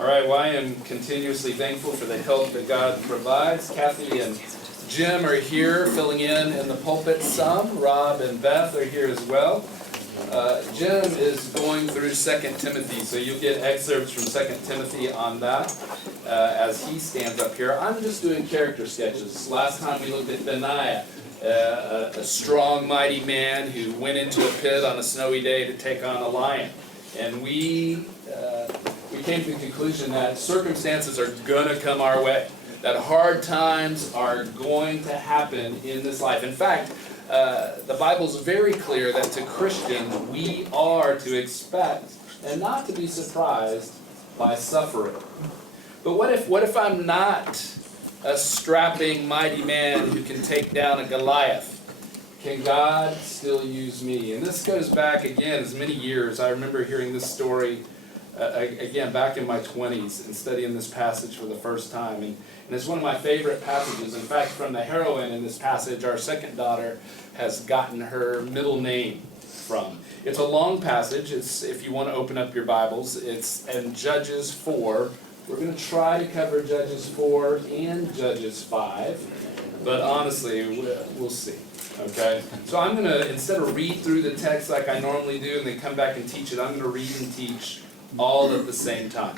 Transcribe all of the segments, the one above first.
All right, well, I am continuously thankful for the help that God provides. Kathy and Jim are here filling in the pulpit some. Rob and Beth are here as well. Jim is going through 2 Timothy, so you'll get excerpts from 2 Timothy on that as he stands up here. I'm just doing character sketches. Last time we looked at Benaiah, a strong, mighty man who went into a pit on a snowy day to take on a lion. And we came to the conclusion that circumstances are going to come our way, that hard times are going to happen in this life. In fact, the Bible's very clear that to Christians we are to expect and not to be surprised by suffering. But what if I'm not a strapping, mighty man who can take down a Goliath? Can God still use me? And this goes back, again, as many years. I remember hearing this story, again, back in my 20s and studying this passage for the first time. And it's one of my favorite passages. In fact, from the heroine in this passage, our second daughter has gotten her middle name from. It's a long passage. It's, if you want to open up your Bibles, it's in Judges 4. We're going to try to cover Judges 4 and Judges 5. But honestly, we'll see. Okay? So I'm going to, instead of read through the text like I normally do and then come back and teach it, I'm going to read and teach all at the same time.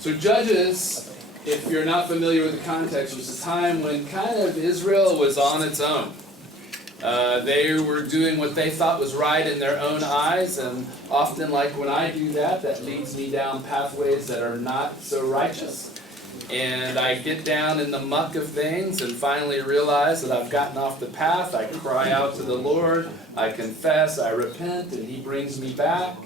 So Judges, if you're not familiar with the context, was a time when kind of Israel was on its own. They were doing what they thought was right in their own eyes, and often, like when I do that, that leads me down pathways that are not so righteous. And I get down in the muck of things and finally realize that I've gotten off the path. I cry out to the Lord, I confess, I repent, and He brings me back.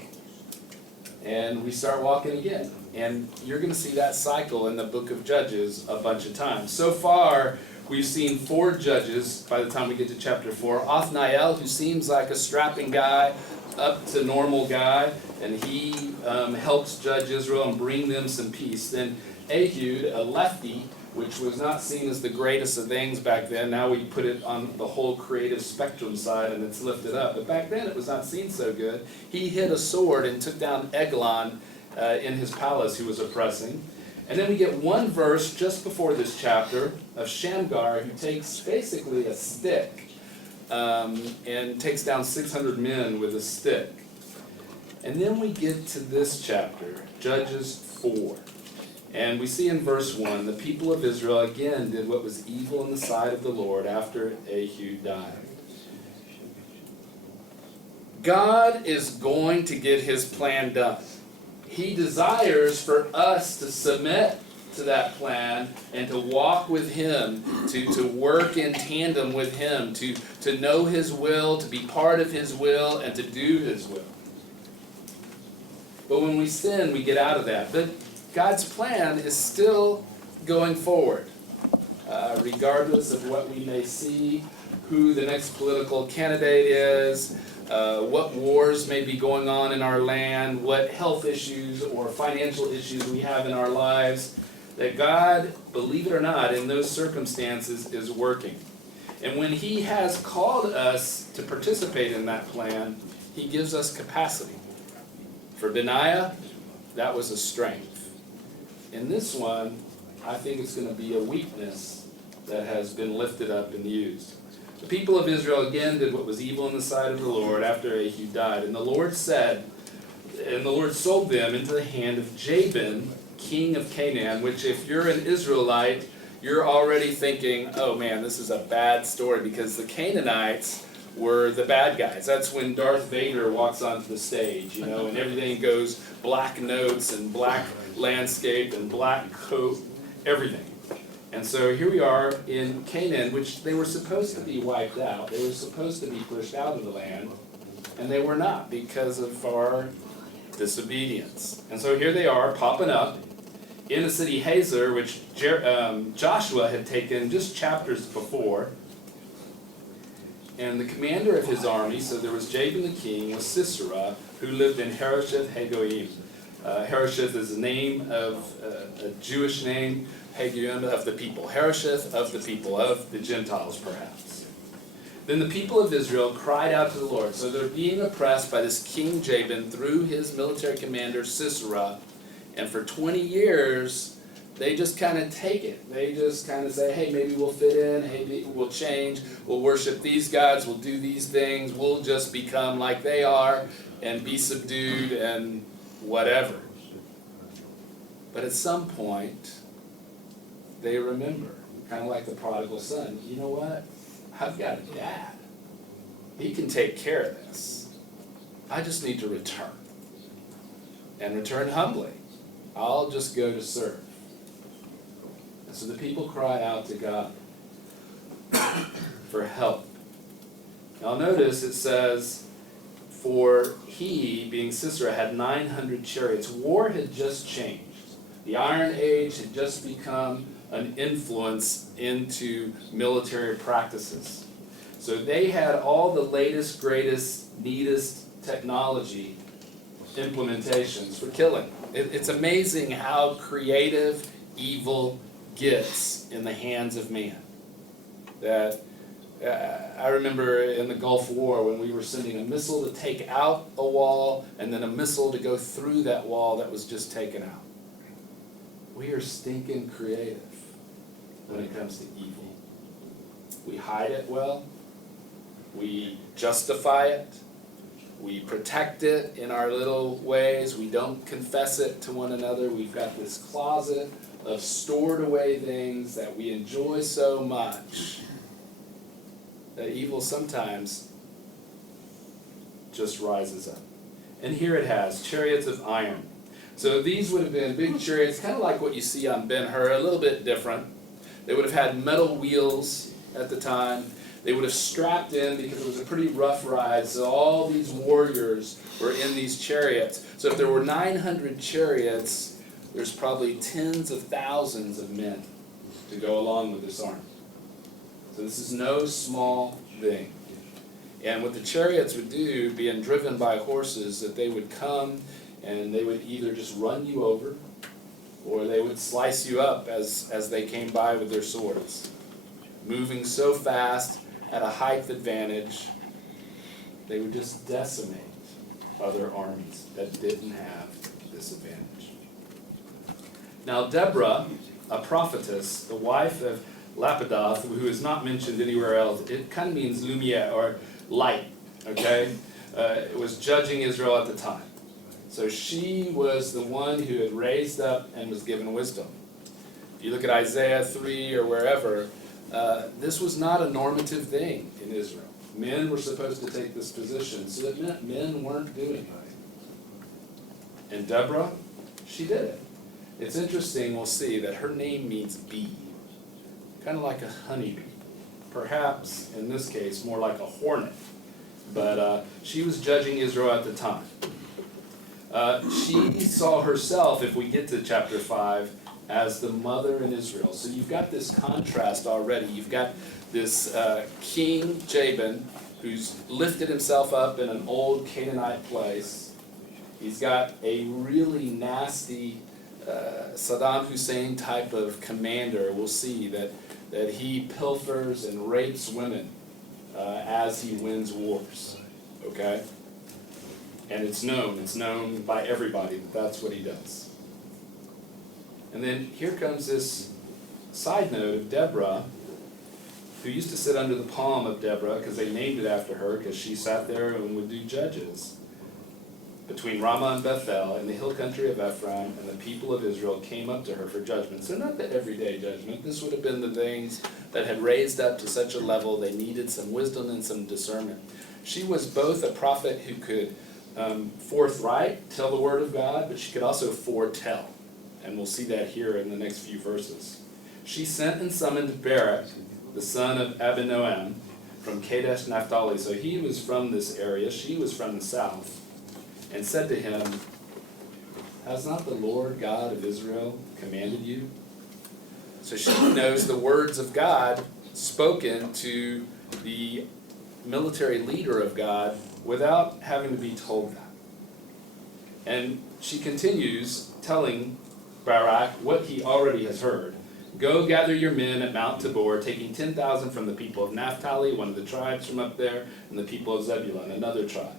And we start walking again. And you're going to see that cycle in the book of Judges a bunch of times. So far, we've seen 4 judges by the time we get to chapter 4. Othniel, who seems like a strapping guy, up to normal guy, and he helps judge Israel and bring them some peace. Then Ehud, a lefty, which was not seen as the greatest of things back then. Now we put it on the whole creative spectrum side and it's lifted up. But back then it was not seen so good. He hit a sword and took down Eglon in his palace who was oppressing. And then we get one verse just before this chapter of Shamgar, who takes basically a stick and takes down 600 men with a stick. And then we get to this chapter, Judges 4. And we see in verse 1, the people of Israel again did what was evil in the sight of the Lord after Ehud died. God is going to get His plan done. He desires for us to submit to that plan and to walk with Him, to work in tandem with Him, to know His will, to be part of His will, and to do His will. But when we sin, we get out of that. But God's plan is still going forward, regardless of what we may see, who the next political candidate is, what wars may be going on in our land, what health issues or financial issues we have in our lives, that God, believe it or not, in those circumstances is working. And when He has called us to participate in that plan, He gives us capacity. For Benaiah, that was a strength. In this one, I think it's going to be a weakness that has been lifted up and used. The people of Israel again did what was evil in the sight of the Lord after Ehud died. And the Lord sold them into the hand of Jabin, king of Canaan, which if you're an Israelite, you're already thinking, oh man, this is a bad story, because the Canaanites were the bad guys. That's when Darth Vader walks onto the stage, and everything goes black notes and black landscape and black coat, everything. And so here we are in Canaan, which they were supposed to be wiped out. They were supposed to be pushed out of the land, and they were not because of our disobedience. And so here they are popping up in the city Hazor, which Joshua had taken just chapters before. And the commander of his army, so there was Jabin the king, was Sisera, who lived in Harosheth Hagoyim. Harosheth is the name of a Jewish name, Hagoyim of the people. Harosheth of the people, of the Gentiles perhaps. Then the people of Israel cried out to the Lord. So they're being oppressed by this King Jabin through his military commander Sisera. And for 20 years, they just kind of take it. They just kind of say, hey, maybe we'll fit in, hey, we'll change, we'll worship these gods, we'll do these things, we'll just become like they are and be subdued and whatever. But at some point, they remember, kind of like the prodigal son, you know what? I've got a dad. He can take care of this. I just need to return. And return humbly. I'll just go to serve. And so the people cry out to God for help. Now notice it says, for he, being Sisera, had 900 chariots. War had just changed. The Iron Age had just become an influence into military practices. So they had all the latest, greatest, neatest technology implementations for killing. It's amazing how creative evil gets in the hands of man. That I remember in the Gulf War when we were sending a missile to take out a wall and then a missile to go through that wall that was just taken out. We are stinking creative when it comes to evil. We hide it well. We justify it. We protect it in our little ways. We don't confess it to one another. We've got this closet of stored away things that we enjoy so much that evil sometimes just rises up. And here it has, chariots of iron. So these would have been big chariots, kind of like what you see on Ben-Hur, a little bit different. They would have had metal wheels at the time. They would have strapped in because it was a pretty rough ride, so all these warriors were in these chariots. So if there were 900 chariots, there's probably tens of thousands of men to go along with this army. So this is no small thing. And what the chariots would do, being driven by horses, that they would come and they would either just run you over or they would slice you up as they came by with their swords. Moving so fast, at a height advantage, they would just decimate other armies that didn't have this advantage. Now Deborah, a prophetess, the wife of Lapidoth, who is not mentioned anywhere else, it kind of means lumiere, or light, okay? It was judging Israel at the time. So she was the one who had raised up and was given wisdom. If you look at Isaiah 3 or wherever, this was not a normative thing in Israel. Men were supposed to take this position, so it meant men weren't doing it. And Deborah, she did it. It's interesting, we'll see, that her name means bee, kind of like a honeybee. Perhaps, in this case, more like a hornet. But she was judging Israel at the time. She saw herself, if we get to chapter 5, as the mother in Israel. So you've got this contrast already. You've got this King Jabin, who's lifted himself up in an old Canaanite place. He's got a really nasty Saddam Hussein type of commander. We'll see that he pilfers and rapes women as he wins wars. Okay? And it's known by everybody that that's what he does. And then here comes this side note of Deborah, who used to sit under the palm of Deborah, because they named it after her, because she sat there and would do judges. Between Ramah and Bethel, in the hill country of Ephraim, and the people of Israel came up to her for judgment. So not the everyday judgment. This would have been the things that had raised up to such a level they needed some wisdom and some discernment. She was both a prophet who could forthright tell the word of God, but she could also foretell. And we'll see that here in the next few verses. She sent and summoned Barak, the son of Abinoam, from Kadesh Naphtali. So he was from this area, she was from the south, and said to him, "Has not the Lord God of Israel commanded you?" So she knows the words of God spoken to the military leader of God without having to be told that. And she continues telling Barak what he already has heard. "Go gather your men at Mount Tabor, taking 10,000 from the people of Naphtali, one of the tribes from up there, and the people of Zebulun, another tribe.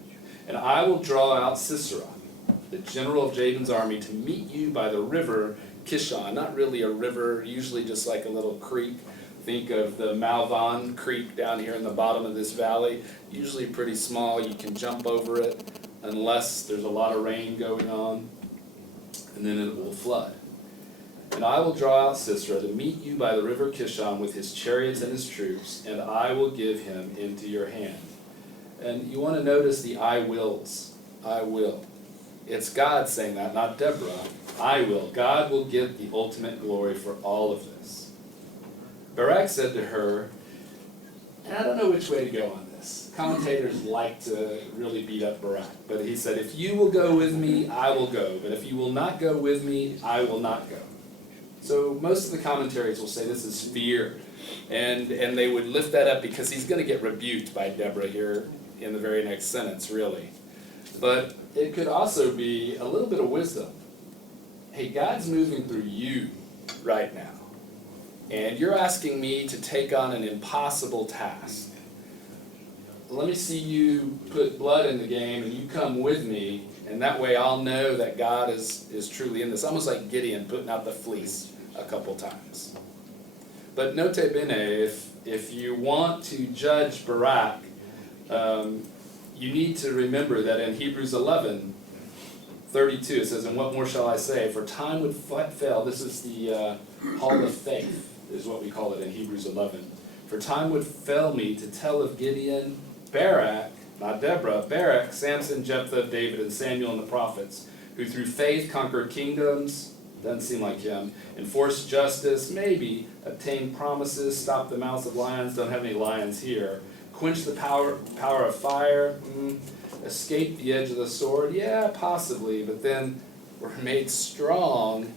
And I will draw out Sisera, the general of Jabin's army, to meet you by the river Kishon. Not really a river, usually just like a little creek. Think of the Malvern Creek down here in the bottom of this valley. Usually pretty small. You can jump over it unless there's a lot of rain going on, and then it will flood. And I will draw out Sisera to meet you by the river Kishon with his chariots and his troops, and I will give him into your hand. And you want to notice the I wills. I will. It's God saying that, not Deborah. I will. God will get the ultimate glory for all of this. Barak said to her, and I don't know which way to go on this. Commentators like to really beat up Barak. But he said, if you will go with me, I will go. But if you will not go with me, I will not go. So most of the commentaries will say this is fear. And they would lift that up because he's going to get rebuked by Deborah here in the very next sentence, really. But it could also be a little bit of wisdom. Hey, God's moving through you right now. And you're asking me to take on an impossible task. Let me see you put blood in the game and you come with me, and that way I'll know that God is truly in this. Almost like Gideon putting out the fleece a couple times. But note bene, if you want to judge Barak, you need to remember that in Hebrews 11:32 it says, and what more shall I say? For time would fail. This is the hall of faith, is what we call it in Hebrews 11. For time would fail me to tell of Gideon, Barak, not Deborah, Barak, Samson, Jephthah, David, and Samuel and the prophets, who through faith conquered kingdoms, doesn't seem like him, enforced justice, maybe, obtained promises, stopped the mouths of lions, don't have any lions here, quenched the power of fire, escaped the edge of the sword, yeah, possibly, but then were made strong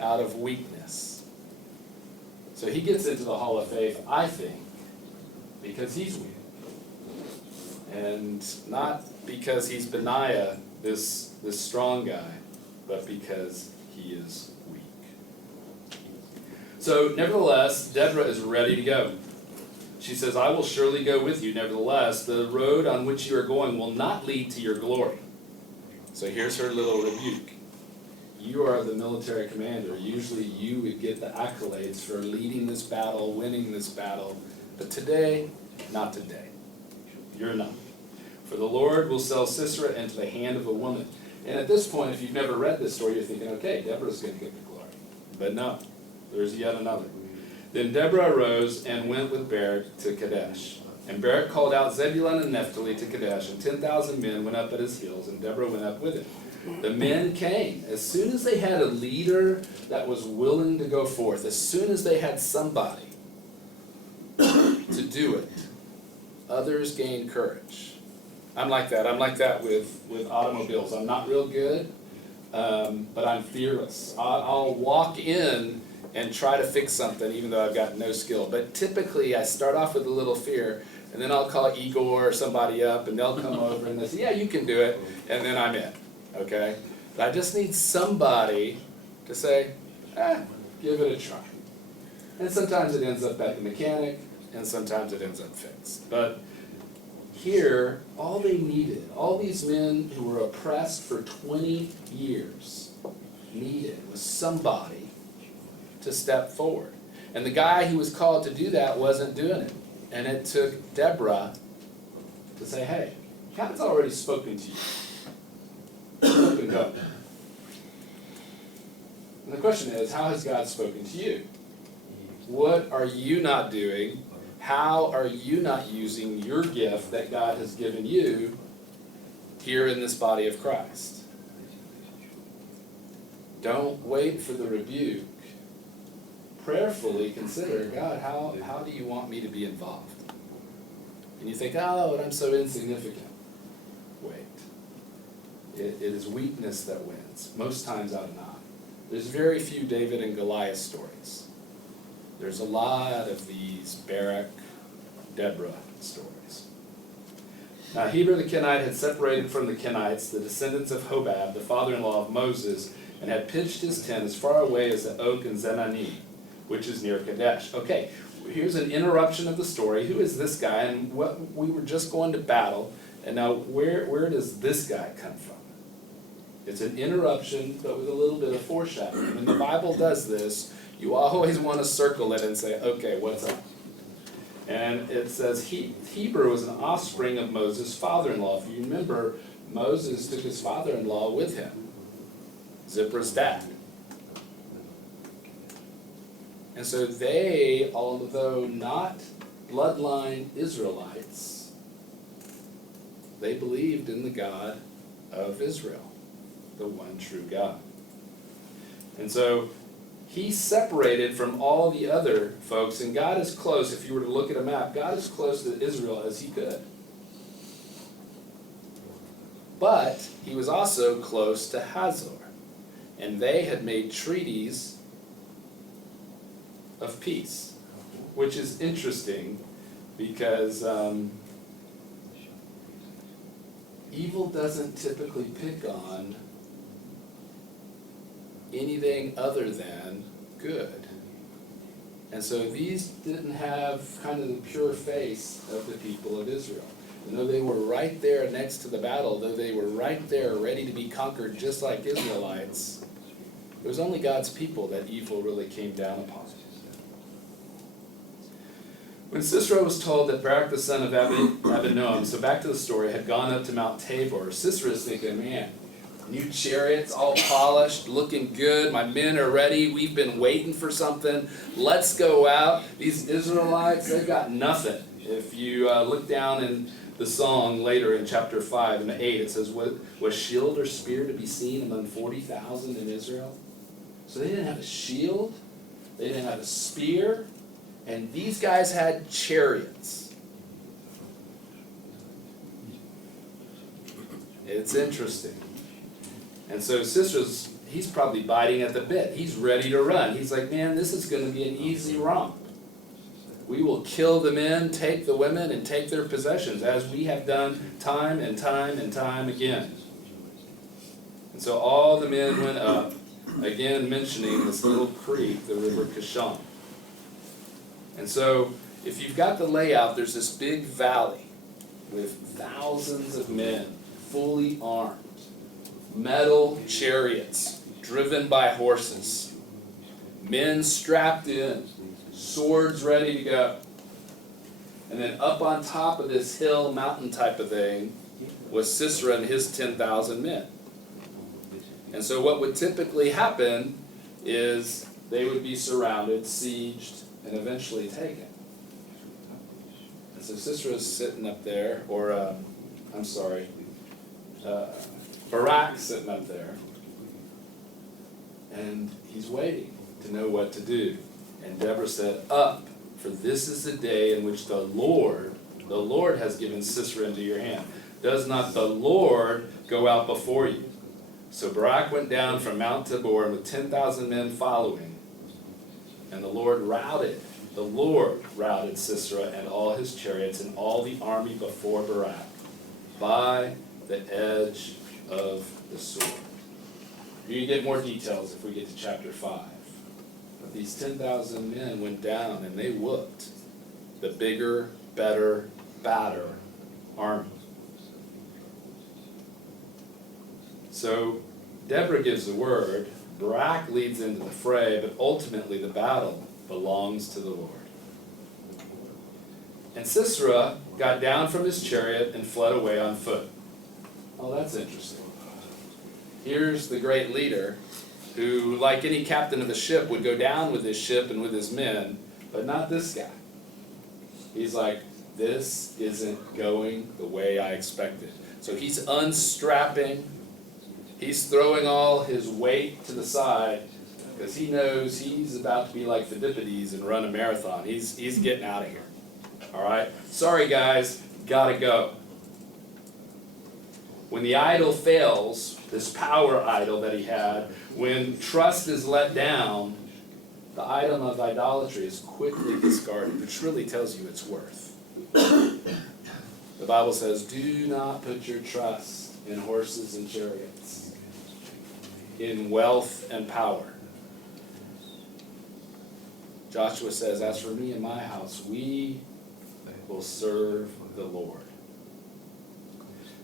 out of weakness. So he gets into the hall of faith, I think, because he's weak. And not because he's Benaiah, this strong guy, but because he is weak. So nevertheless, Deborah is ready to go. She says, I will surely go with you. Nevertheless, the road on which you are going will not lead to your glory. So here's her little rebuke. You are the military commander. Usually you would get the accolades for leading this battle, winning this battle. But today, not today. You're not. For the Lord will sell Sisera into the hand of a woman. And at this point, if you've never read this story, you're thinking, okay, Deborah's going to get the glory. But no, there's yet another. Then Deborah arose and went with Barak to Kadesh. And Barak called out Zebulun and Naphtali to Kadesh, and 10,000 men went up at his heels, and Deborah went up with him. The men came. As soon as they had a leader that was willing to go forth, as soon as they had somebody to do it, others gained courage. I'm like that. I'm like that with automobiles. I'm not real good, but I'm fearless. I'll walk in and try to fix something even though I've got no skill. But typically I start off with a little fear, and then I'll call Igor or somebody up, and they'll come over and they say, yeah, you can do it, and then I'm in, okay? But I just need somebody to say, give it a try. And sometimes it ends up at the mechanic, and sometimes it ends up fixed. But here, all they needed, all these men who were oppressed for 20 years needed was somebody to step forward. And the guy who was called to do that wasn't doing it. And it took Deborah to say, hey, God's already spoken to you. Up and go. And the question is, how has God spoken to you? What are you not doing? How are you not using your gift that God has given you here in this body of Christ? Don't wait for the rebuke. Prayerfully consider, God, how do you want me to be involved? And you think, oh, but I'm so insignificant. Wait. It is weakness that wins, most times out of not. There's very few David and Goliath stories. There's a lot of these Barak, Deborah stories. Now Heber the Kenite had separated from the Kenites, the descendants of Hobab, the father-in-law of Moses, and had pitched his tent as far away as the oak in Zenani, which is near Kadesh. Okay, here's an interruption of the story. Who is this guy? And we were just going to battle, and now where does this guy come from? It's an interruption, but with a little bit of foreshadowing. When the Bible does this, you always want to circle it and say, okay, what's up? And it says Heber was an offspring of Moses' father-in-law. If you remember, Moses took his father-in-law with him, Zipporah's dad. And so they, although not bloodline Israelites, they believed in the God of Israel, the one true God. And so he's separated from all the other folks, and God is close. If you were to look at a map, God is close to Israel as he could. But he was also close to Hazor, and they had made treaties of peace, which is interesting because evil doesn't typically pick on anything other than good. And so these didn't have kind of the pure face of the people of Israel. And though they were right there next to the battle, though they were right there ready to be conquered just like Israelites, it was only God's people that evil really came down upon. When Sisera was told that Barak the son of Abinoam, so back to the story, had gone up to Mount Tabor, Sisera's thinking, man, new chariots, all polished, looking good, my men are ready, we've been waiting for something, let's go out. These Israelites, they've got nothing. If you look down in the song later in chapter 5 and 8, it says, was shield or spear to be seen among 40,000 in Israel? So they didn't have a shield, they didn't have a spear, and these guys had chariots. It's interesting. And so Sisera's, he's probably biting at the bit. He's ready to run. He's like, man, this is going to be an easy romp. We will kill the men, take the women, and take their possessions, as we have done time and time and time again. And so all the men went up, again mentioning this little creek, the river Kishon. And so, if you've got the layout, there's this big valley with thousands of men, fully armed, metal chariots driven by horses, men strapped in, swords ready to go. And then up on top of this hill, mountain type of thing, was Sisera and his 10,000 men. And so what would typically happen is they would be surrounded, sieged, and eventually taken. And so Sisera's sitting up there, or Barak's sitting up there, and he's waiting to know what to do. And Deborah said, up, for this is the day in which the Lord has given Sisera into your hand. Does not the Lord go out before you? So Barak went down from Mount Tabor with 10,000 men following, and the Lord routed Sisera and all his chariots and all the army before Barak by the edge of the sword. You can get more details if we get to chapter 5. But these 10,000 men went down and they whooped the bigger, better, badder army. So Deborah gives the word, Barak leads into the fray, but ultimately the battle belongs to the Lord. And Sisera got down from his chariot and fled away on foot. Oh, that's interesting. Here's the great leader who, like any captain of a ship, would go down with his ship and with his men, but not this guy. He's like, this isn't going the way I expected. So he's unstrapping. He's throwing all his weight to the side because he knows he's about to be like Phidippides and run a marathon. He's getting out of here. All right? Sorry, guys. Gotta go. When the idol fails, this power idol that he had, when trust is let down, the item of idolatry is quickly discarded, which really tells you its worth. The Bible says, do not put your trust in horses and chariots, in wealth and power. Joshua says, as for me and my house, we will serve the Lord.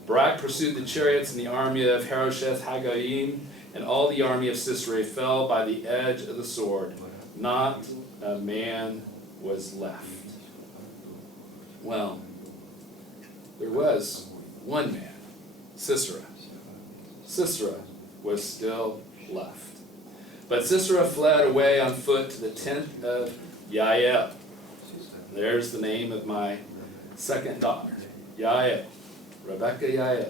Barak pursued the chariots and the army of Harosheth Hagoyim, and all the army of Sisera fell by the edge of the sword. Not a man was left. Well, there was one man, Sisera. Sisera was still left. But Sisera fled away on foot to the tent of Yael. There's the name of my second daughter, Yael, Rebecca Yael.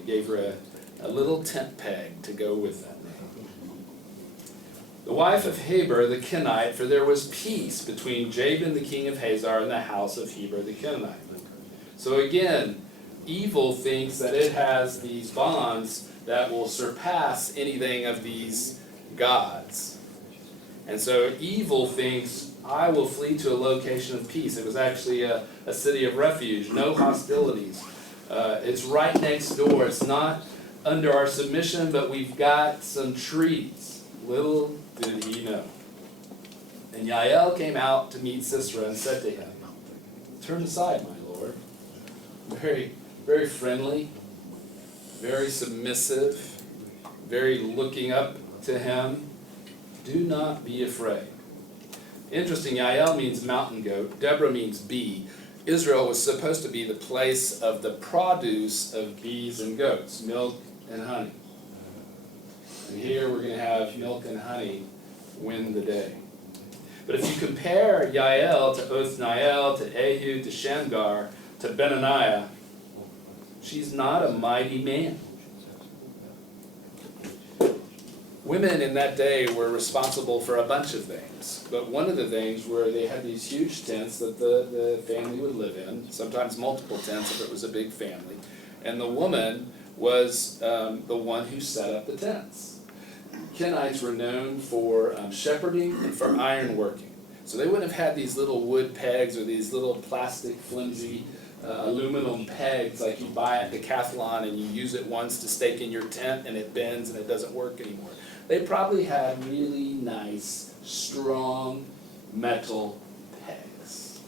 I gave her a little tent peg to go with that name. The wife of Heber the Kenite, for there was peace between Jabin the king of Hazar and the house of Heber the Kenite. So again, evil thinks that it has these bonds that will surpass anything of these gods. And so evil thinks, I will flee to a location of peace. It was actually a city of refuge, no hostilities. It's right next door. It's not under our submission, but we've got some trees. Little did he know. And Yael came out to meet Sisera and said to him, turn aside, my lord. Very, very friendly, very submissive, very looking up to him. Do not be afraid. Interesting, Yael means mountain goat. Deborah means bee. Israel was supposed to be the place of the produce of bees and goats, milk and honey. And here we're going to have milk and honey win the day. But if you compare Yael to Othniel, to Ehud, to Shamgar, to Benaniah, she's not a mighty man. Women in that day were responsible for a bunch of things, but one of the things were they had these huge tents that the family would live in, sometimes multiple tents if it was a big family, and the woman was the one who set up the tents. Kenites were known for shepherding and for ironworking, so they wouldn't have had these little wood pegs or these little plastic flimsy aluminum pegs like you buy at Decathlon and you use it once to stake in your tent and it bends and it doesn't work anymore. They probably had really nice, strong metal pegs.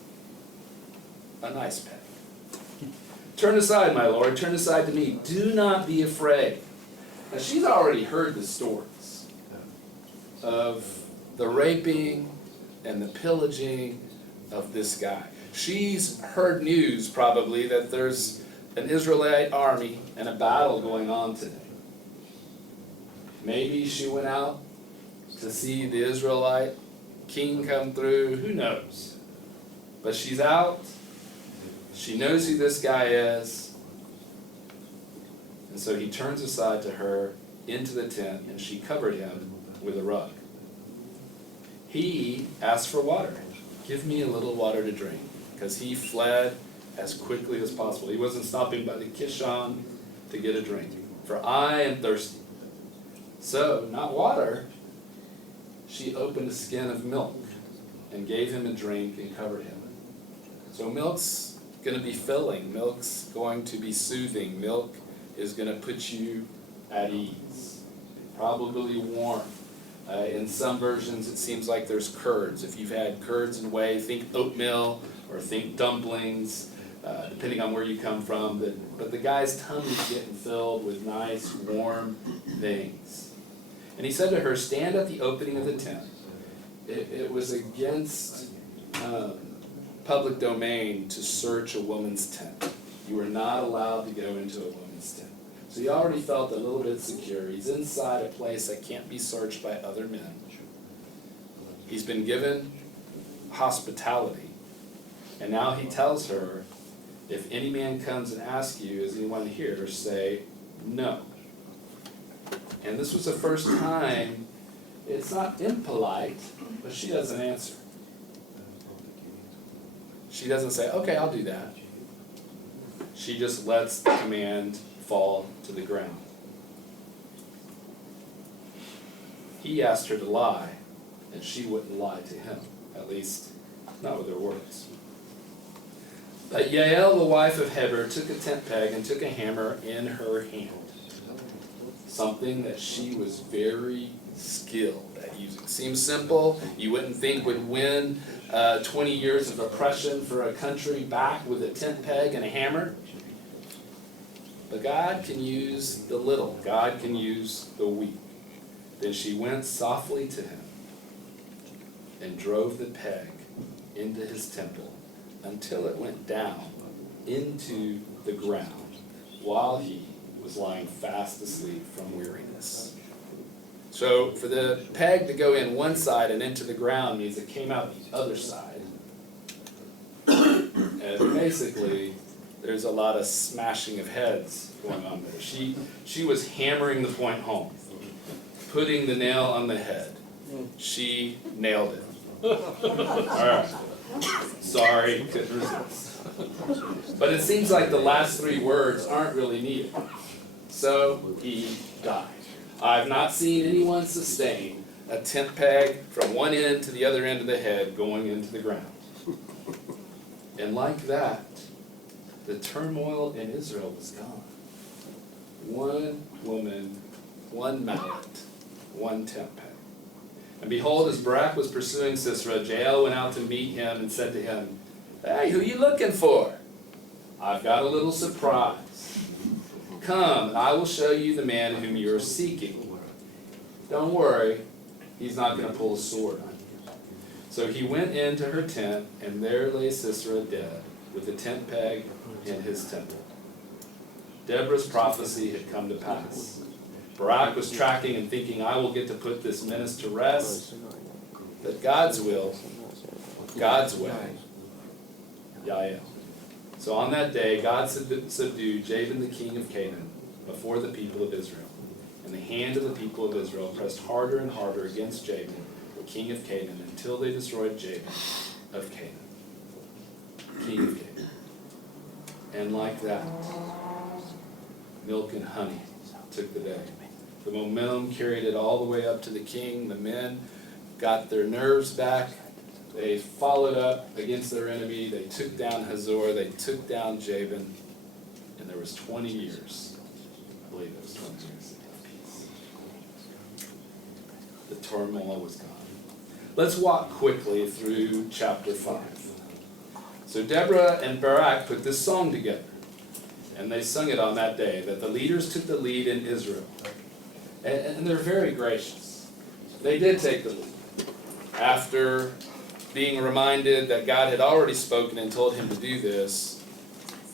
A nice peg. Turn aside, my lord, turn aside to me. Do not be afraid. Now she's already heard the stories of the raping and the pillaging of this guy. She's heard news probably that there's an Israelite army and a battle going on today. Maybe she went out to see the Israelite king come through, who knows? But she's out, she knows who this guy is, and so he turns aside to her into the tent and she covered him with a rug. He asked for water. Give me a little water to drink, because he fled as quickly as possible. He wasn't stopping by the Kishon to get a drink. For I am thirsty. So, not water, she opened a skin of milk and gave him a drink and covered him. So milk's going to be filling. Milk's going to be soothing. Milk is going to put you at ease. Probably warm. In some versions, it seems like there's curds. If you've had curds and whey, think oatmeal or think dumplings, depending on where you come from. But the guy's tummy's getting filled with nice, warm things. And he said to her, stand at the opening of the tent. It was against public domain to search a woman's tent. You were not allowed to go into a woman's tent. So he already felt a little bit secure. He's inside a place that can't be searched by other men. He's been given hospitality. And now he tells her, if any man comes and asks you, is anyone here, say no. And this was the first time, it's not impolite, but she doesn't answer. She doesn't say, okay, I'll do that. She just lets the command fall to the ground. He asked her to lie, and she wouldn't lie to him, at least not with her words. But Yael, the wife of Heber, took a tent peg and took a hammer in her hand. Something that she was very skilled at using. Seems simple, you wouldn't think would win 20 years of oppression for a country back with a tent peg and a hammer. But God can use the little. God can use the weak. Then she went softly to him and drove the peg into his temple until it went down into the ground while he was lying fast asleep from weariness. So for the peg to go in one side and into the ground means it came out the other side. And basically, there's a lot of smashing of heads going on there. She was hammering the point home, putting the nail on the head. She nailed it. All right. Sorry, couldn't resist. But it seems like the last three words aren't really needed. So he died. I've not seen anyone sustain a tent peg from one end to the other end of the head going into the ground. And like that, the turmoil in Israel was gone. One woman, one mallet, one tent peg. And behold, as Barak was pursuing Sisera, Jael went out to meet him and said to him, "Hey, who are you looking for? I've got a little surprise. Come, and I will show you the man whom you are seeking. Don't worry, he's not going to pull a sword on you." So he went into her tent, and there lay Sisera dead, with the tent peg in his temple. Deborah's prophecy had come to pass. Barak was tracking and thinking, I will get to put this menace to rest. But God's will, God's way, Yael. So on that day, God subdued Jabin the king of Canaan before the people of Israel. And the hand of the people of Israel pressed harder and harder against Jabin, the king of Canaan, until they destroyed Jabin of Canaan, king of Canaan. And like that, milk and honey took the day. The momentum carried it all the way up to the king. The men got their nerves back. They followed up against their enemy. They took down Hazor. They took down Jabin. And there was 20 years. I believe it was 20 years of peace. The turmoil was gone. Let's walk quickly through chapter 5. So Deborah and Barak put this song together. And they sung it on that day, that the leaders took the lead in Israel. And they're very gracious. They did take the lead. After being reminded that God had already spoken and told him to do this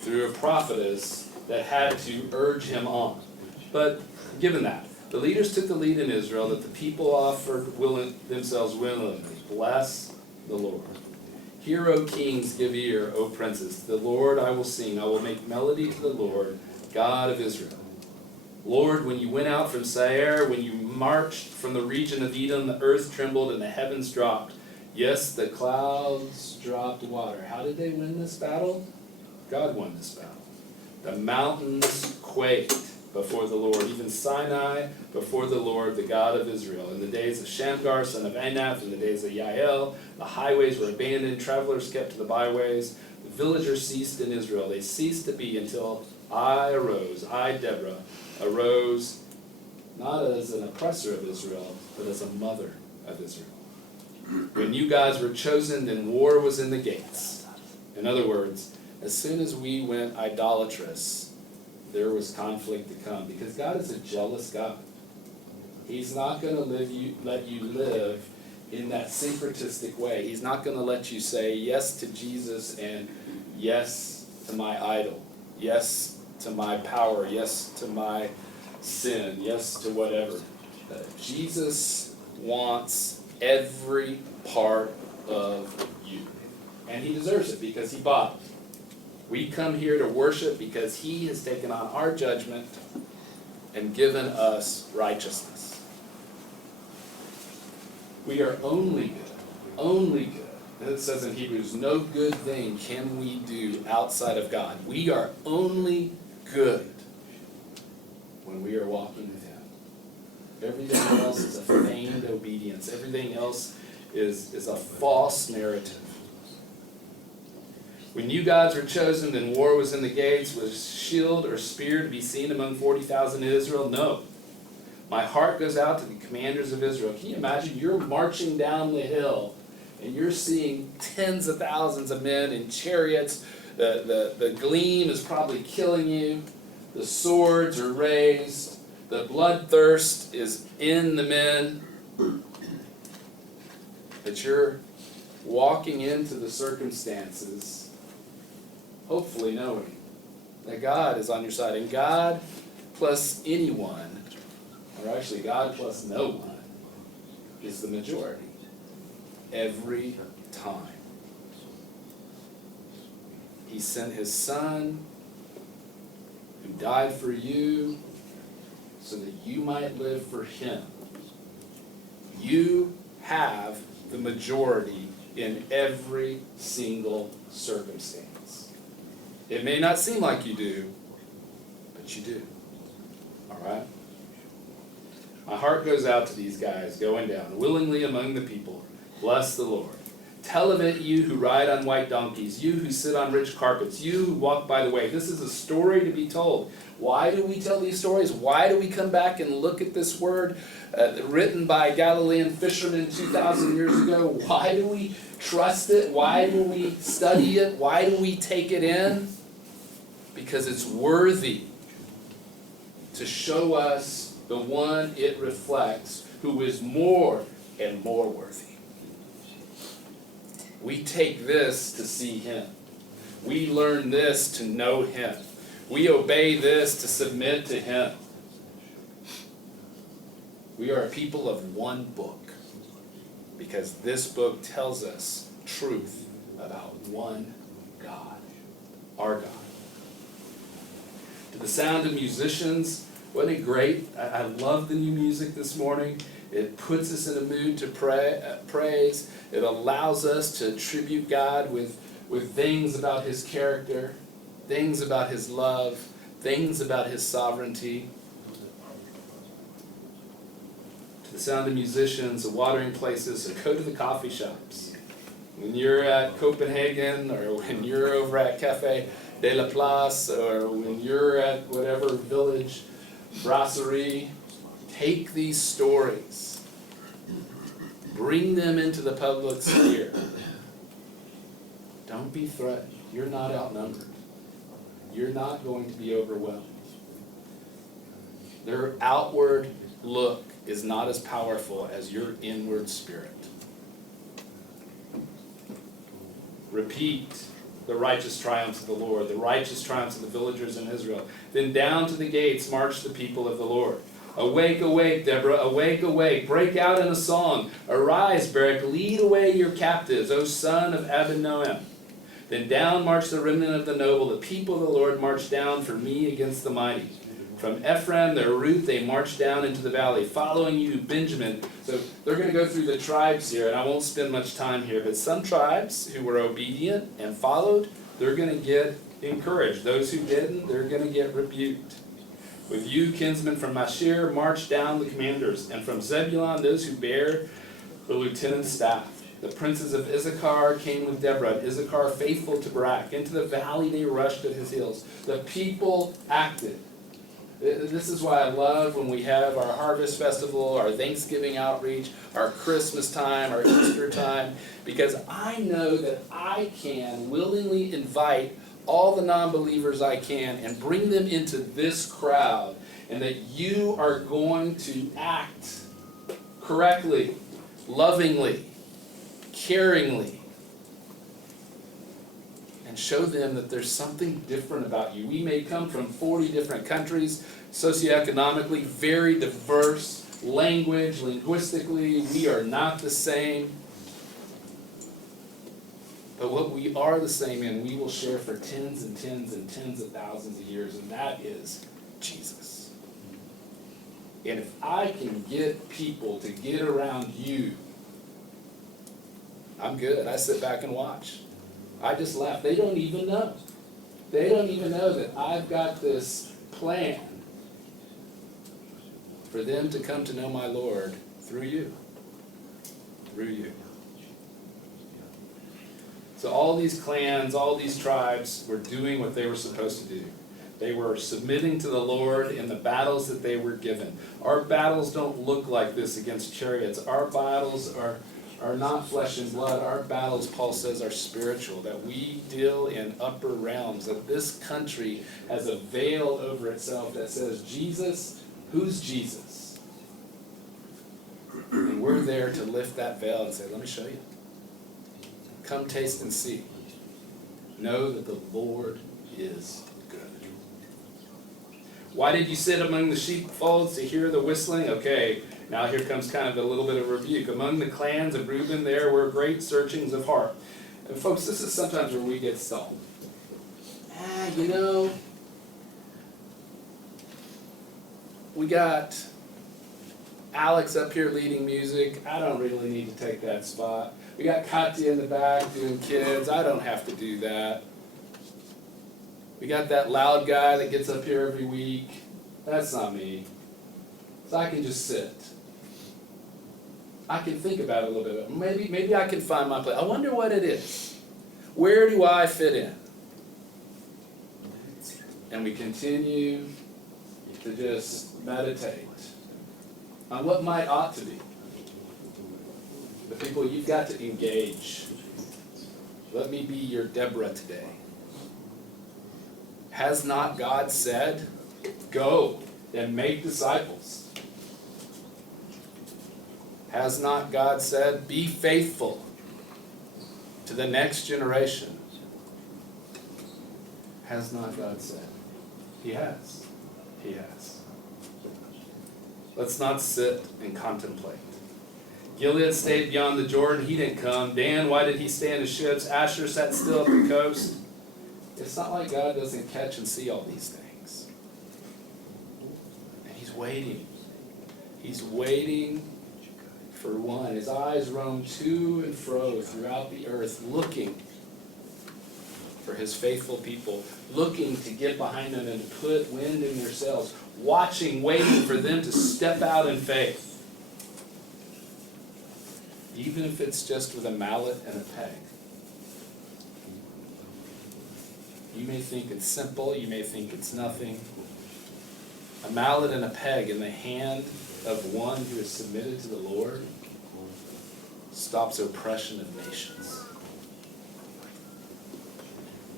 through a prophetess that had to urge him on. But given that, the leaders took the lead in Israel, that the people offered themselves willingly. Bless the Lord. Hear, O kings, give ear, O princes. To the Lord I will sing. I will make melody to the Lord, God of Israel. Lord, when you went out from Seir, when you marched from the region of Edom, the earth trembled and the heavens dropped. Yes, the clouds dropped water. How did they win this battle? God won this battle. The mountains quaked before the Lord, even Sinai before the Lord, the God of Israel. In the days of Shamgar, son of Anath, in the days of Yael, the highways were abandoned, travelers kept to the byways. The villagers ceased in Israel. They ceased to be until I arose, I, Deborah, arose not as an oppressor of Israel, but as a mother of Israel. When you guys were chosen, then war was in the gates. In other words, as soon as we went idolatrous, there was conflict to come, because God is a jealous God. He's not going to let you live in that syncretistic way. He's not going to let you say yes to Jesus and yes to my idol, yes to my power, yes to my sin, yes to whatever. Jesus wants every part of you. And he deserves it because he bought it. We come here to worship because he has taken on our judgment and given us righteousness. We are only good. It says in Hebrews, no good thing can we do outside of God. We are only good when we are walking with him. Everything else is a feigned obedience. Everything else is a false narrative. When you gods were chosen and war was in the gates, was shield or spear to be seen among 40,000 in Israel? No. My heart goes out to the commanders of Israel. Can you imagine? You're marching down the hill and you're seeing tens of thousands of men in chariots. The gleam is probably killing you. The swords are raised. The bloodthirst is in the men. But you're walking into the circumstances, hopefully knowing that God is on your side. And God plus anyone, or actually God plus no one, is the majority. Every time. He sent his Son, who died for you, so that you might live for him. You have the majority in every single circumstance. It may not seem like you do, but you do. All right? My heart goes out to these guys going down willingly among the people. Bless the Lord. Tell of it, you who ride on white donkeys, you who sit on rich carpets, you who walk by the way. This is a story to be told. Why do we tell these stories? Why do we come back and look at this word written by Galilean fishermen 2,000 years ago? Why do we trust it? Why do we study it? Why do we take it in? Because it's worthy to show us the one it reflects, who is more and more worthy. We take this to see him. We learn this to know him. We obey this to submit to him. We are a people of one book, because this book tells us truth about one God, our God. To the sound of musicians, wasn't it great? I love the new music this morning. It puts us in a mood to praise. It allows us to tribute God with things about his character, things about his love, things about his sovereignty. To the sound of musicians, the watering places, or go to the coffee shops. When you're at Copenhagen, or when you're over at Café de la Place, or when you're at whatever village brasserie, take these stories, bring them into the public sphere. Don't be threatened. You're not outnumbered. You're not going to be overwhelmed. Their outward look is not as powerful as your inward spirit. Repeat the righteous triumphs of the Lord, the righteous triumphs of the villagers in Israel. Then down to the gates march the people of the Lord. Awake, awake, Deborah, awake, awake, break out in a song. Arise, Barak, lead away your captives, O son of Abinoam. Then down march the remnant of the noble, the people of the Lord march down for me against the mighty. From Ephraim, their root, they march down into the valley, following you, Benjamin. So they're going to go through the tribes here, and I won't spend much time here, but some tribes who were obedient and followed, they're going to get encouraged. Those who didn't, they're going to get rebuked. With you, kinsmen from Mashir, march down the commanders, and from Zebulun, those who bear the lieutenant's staff. The princes of Issachar came with Deborah, and Issachar faithful to Barak. Into the valley they rushed at his heels. The people acted. This is why I love when we have our harvest festival, our Thanksgiving outreach, our Christmas time, our Easter time, because I know that I can willingly invite all the non-believers I can and bring them into this crowd, and that you are going to act correctly, lovingly, caringly, and show them that there's something different about you. We may come from 40 different countries, socioeconomically very diverse, linguistically, we are not the same. But what we are the same in, we will share for tens and tens and tens of thousands of years, and that is Jesus. And if I can get people to get around you, I'm good. I sit back and watch. I just laugh. They don't even know. They don't even know that I've got this plan for them to come to know my Lord through you. Through you. So all these clans, all these tribes were doing what they were supposed to do. They were submitting to the Lord in the battles that they were given. Our battles don't look like this against chariots. Our battles are not flesh and blood. Our battles, Paul says, are spiritual, that we deal in upper realms, that this country has a veil over itself that says, Jesus, who's Jesus? And we're there to lift that veil and say, let me show you. Come taste and see. Know that the Lord is good. Why did you sit among the sheepfolds to hear the whistling? Okay, now here comes kind of a little bit of rebuke. Among the clans of Reuben there were great searchings of heart. And folks, this is sometimes where we get stalled. We got Alex up here leading music. I don't really need to take that spot. We got Katya in the back doing kids. I don't have to do that. We got that loud guy that gets up here every week. That's not me. So I can just sit. I can think about it a little bit. Maybe I can find my place. I wonder what it is. Where do I fit in? And we continue to just meditate on what ought to be. The people you've got to engage. Let me be your Deborah today. Has not God said, go and make disciples? Has not God said, be faithful to the next generation? Has not God said? He has. He has. Let's not sit and contemplate. Gilead stayed beyond the Jordan. He didn't come. Dan, why did he stay in the ships? Asher sat still at the coast. It's not like God doesn't catch and see all these things. And he's waiting. He's waiting for one. His eyes roam to and fro throughout the earth, looking for his faithful people, looking to get behind them and put wind in their sails, watching, waiting for them to step out in faith. Even if it's just with a mallet and a peg. You may think it's simple, you may think it's nothing. A mallet and a peg in the hand of one who is submitted to the Lord stops oppression of nations.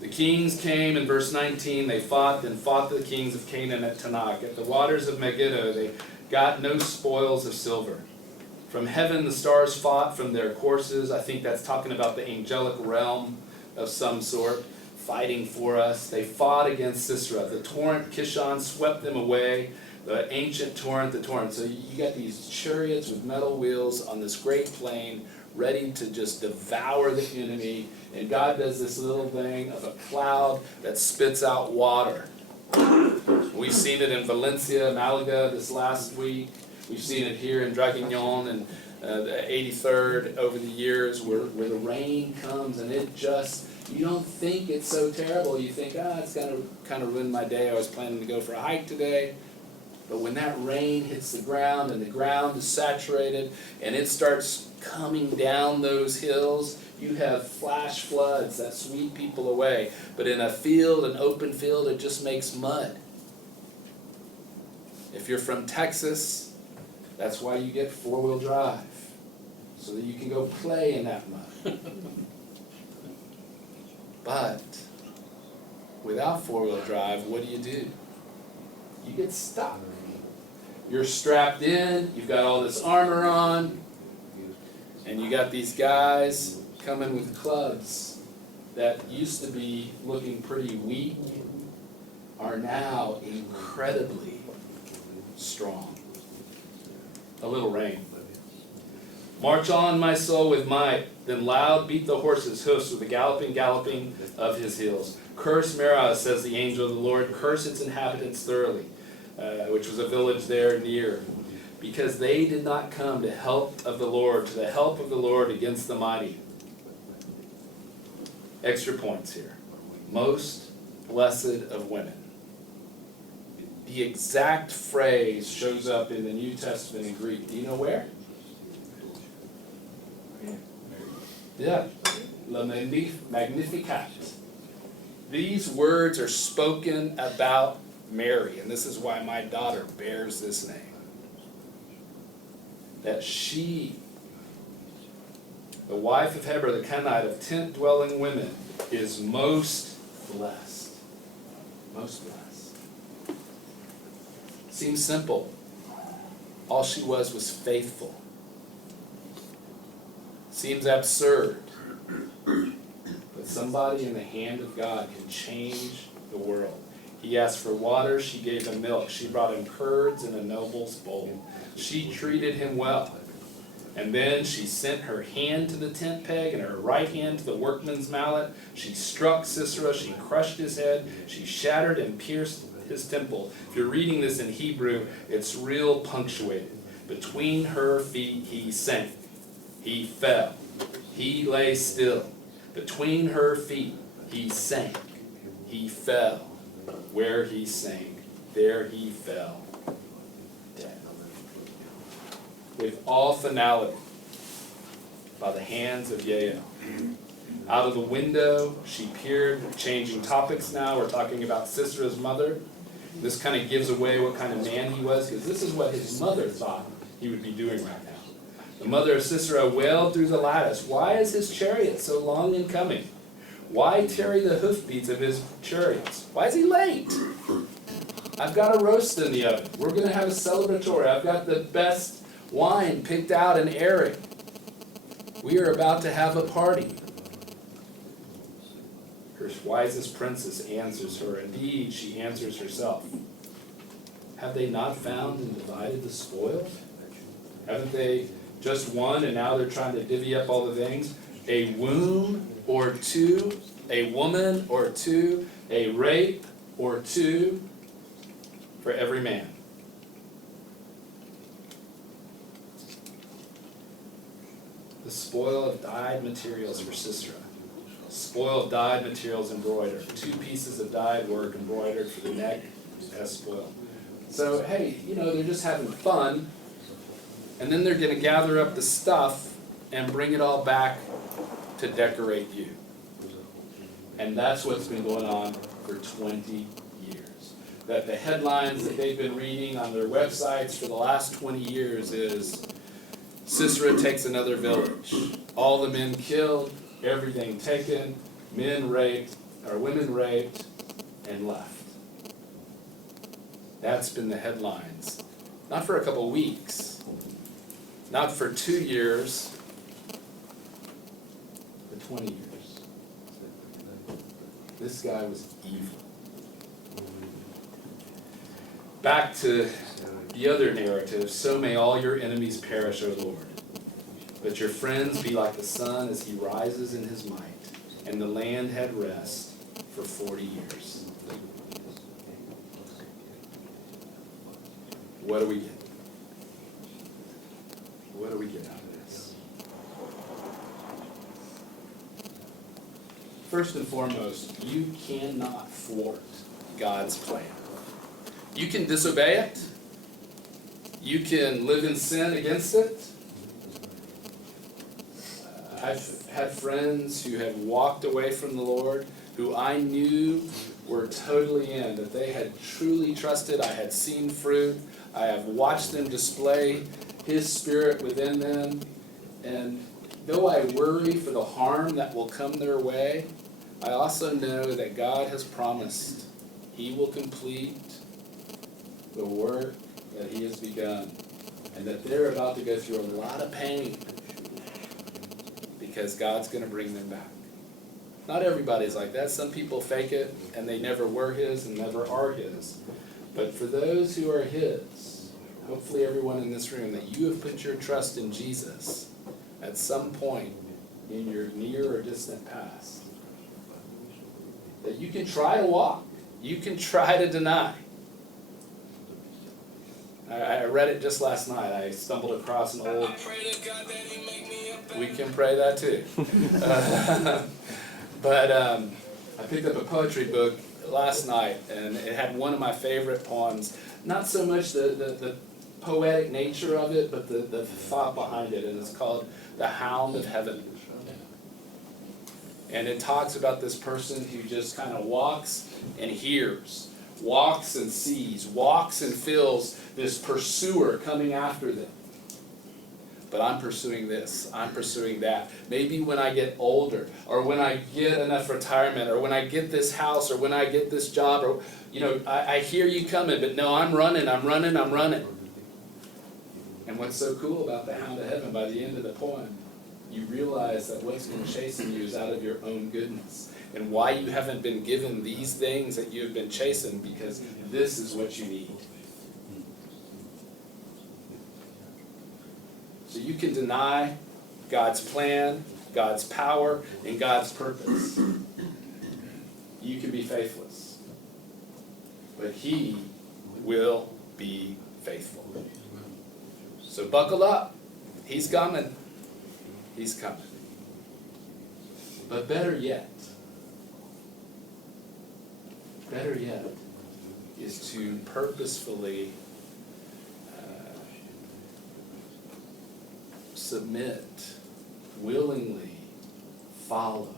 The kings came in verse 19, they fought the kings of Canaan at Tanakh. At the waters of Megiddo they got no spoils of silver. From heaven the stars fought from their courses. I think that's talking about the angelic realm of some sort, fighting for us. They fought against Sisera. The torrent Kishon swept them away. The ancient torrent, the torrent. So you got these chariots with metal wheels on this great plain, ready to just devour the enemy. And God does this little thing of a cloud that spits out water. We've seen it in Valencia, Malaga this last week. We've seen it here in Draguignan and the 83rd over the years where the rain comes and it just, you don't think it's so terrible. You think, it's going to kind of ruin my day. I was planning to go for a hike today. But when that rain hits the ground and the ground is saturated and it starts coming down those hills, you have flash floods that sweep people away. But in a field, an open field, it just makes mud. If you're from Texas, that's why you get four-wheel drive, so that you can go play in that mud. But without four-wheel drive, what do? You get stuck. You're strapped in, you've got all this armor on, and you got these guys coming with clubs that used to be looking pretty weak, are now incredibly strong. A little rain. March on, my soul, with might. Then loud beat the horses' hoofs with the galloping of his heels. Curse Merah, says the angel of the Lord. Curse its inhabitants thoroughly, which was a village there near. Because they did not come to help of the Lord, to the help of the Lord against the mighty. Extra points here. Most blessed of women. The exact phrase shows up in the New Testament in Greek. Do you know where? Yeah. La Magnificat. These words are spoken about Mary, and this is why my daughter bears this name. That she The wife of Heber the Kenite of tent-dwelling women is most blessed. Most blessed. Seems simple. All she was faithful. Seems absurd. But somebody in the hand of God can change the world. He asked for water, she gave him milk. She brought him curds in a noble's bowl. She treated him well. And then she sent her hand to the tent peg and her right hand to the workman's mallet. She struck Sisera, she crushed his head, she shattered and pierced his temple. If you're reading this in Hebrew, it's real punctuated. Between her feet he sank. He fell. He lay still. Between her feet he sank. He fell. Where he sank, there he fell. Dead. With all finality, by the hands of Yael. Out of the window, she peered, changing topics now. We're talking about Sisera's mother. This kind of gives away what kind of man he was, because this is what his mother thought he would be doing right now. The mother of Sisera wailed through the lattice, "Why is his chariot so long in coming? Why tarry the hoofbeats of his chariots? Why is he late? I've got a roast in the oven. We're going to have a celebratory. I've got the best wine picked out and airing. We are about to have a party." Her wisest princess answers her. Indeed, she answers herself. Have they not found and divided the spoil? Haven't they just won and now they're trying to divvy up all the things? A womb or two, a woman or two, a rape or two for every man. The spoil of dyed materials for Sisera. Spoil of dyed materials embroidered. 2 pieces of dyed work embroidered for the neck as spoil. So, hey, they're just having fun, and then they're going to gather up the stuff and bring it all back to decorate you. And that's what's been going on for 20 years. That the headlines that they've been reading on their websites for the last 20 years is Sisera takes another village. All the men killed, everything taken, women raped, and left. That's been the headlines. Not for a couple weeks, not for 2 years, for 20 years. This guy was evil. Back to the other narrative. So may all your enemies perish, O Lord. But your friends be like the sun as he rises in his might. And the land had rest for 40 years. What do we get? What do we get out of this? First and foremost, you cannot thwart God's plan. You can disobey it. You can live in sin against it. I've had friends who had walked away from the Lord, who I knew were totally in, that they had truly trusted. I had seen fruit. I have watched them display His Spirit within them. And though I worry for the harm that will come their way, I also know that God has promised He will complete the work that He has begun, and that they're about to go through a lot of pain because God's going to bring them back. Not everybody's like that. Some people fake it, and they never were His and never are His. But for those who are His, hopefully everyone in this room, that you have put your trust in Jesus at some point in your near or distant past, that you can try to walk, you can try to deny. I read it just last night. I stumbled across an old... We can pray that too. But I picked up a poetry book last night, and it had one of my favorite poems. Not so much the poetic nature of it, but the thought behind it, and it's called The Hound of Heaven. And it talks about this person who just kind of walks and hears, walks and sees, walks and feels this pursuer coming after them. but I'm pursuing this, I'm pursuing that. Maybe when I get older, or when I get enough retirement, or when I get this house, or when I get this job, or, I hear you coming, but no, I'm running. And what's so cool about the Hound of Heaven, by the end of the poem, you realize that what's been chasing you is out of your own goodness. And why you haven't been given these things that you have been chasing, because this is what you need. So you can deny God's plan, God's power, and God's purpose. You can be faithless. But He will be faithful. So buckle up. He's coming. He's coming. But better yet is to purposefully submit, willingly follow,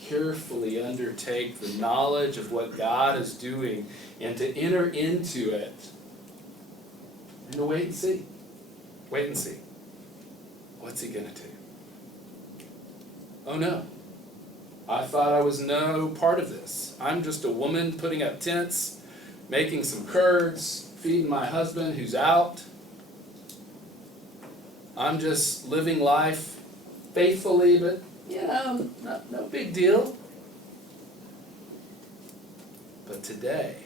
carefully undertake the knowledge of what God is doing, and to enter into it, and to wait and see. Wait and see. What's He going to do? Oh no. I thought I was no part of this. I'm just a woman putting up tents, making some curds, feeding my husband who's out. I'm just living life faithfully, but, no big deal. But today,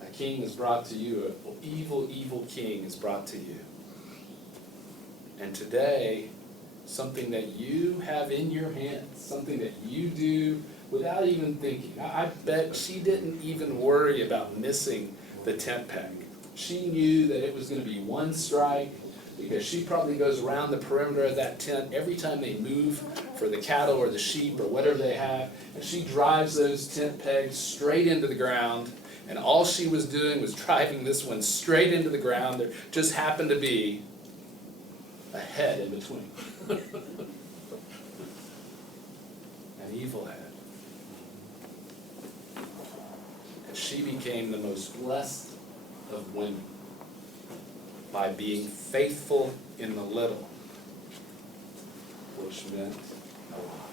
a king is brought to you, an evil king is brought to you. And today, something that you have in your hands, something that you do without even thinking. I bet she didn't even worry about missing the tent peg. She knew that it was going to be one strike, because she probably goes around the perimeter of that tent every time they move for the cattle or the sheep or whatever they have, and she drives those tent pegs straight into the ground, and all she was doing was driving this one straight into the ground. There just happened to be a head in between. An evil head. And she became the most blessed of women by being faithful in the little, which meant a lot.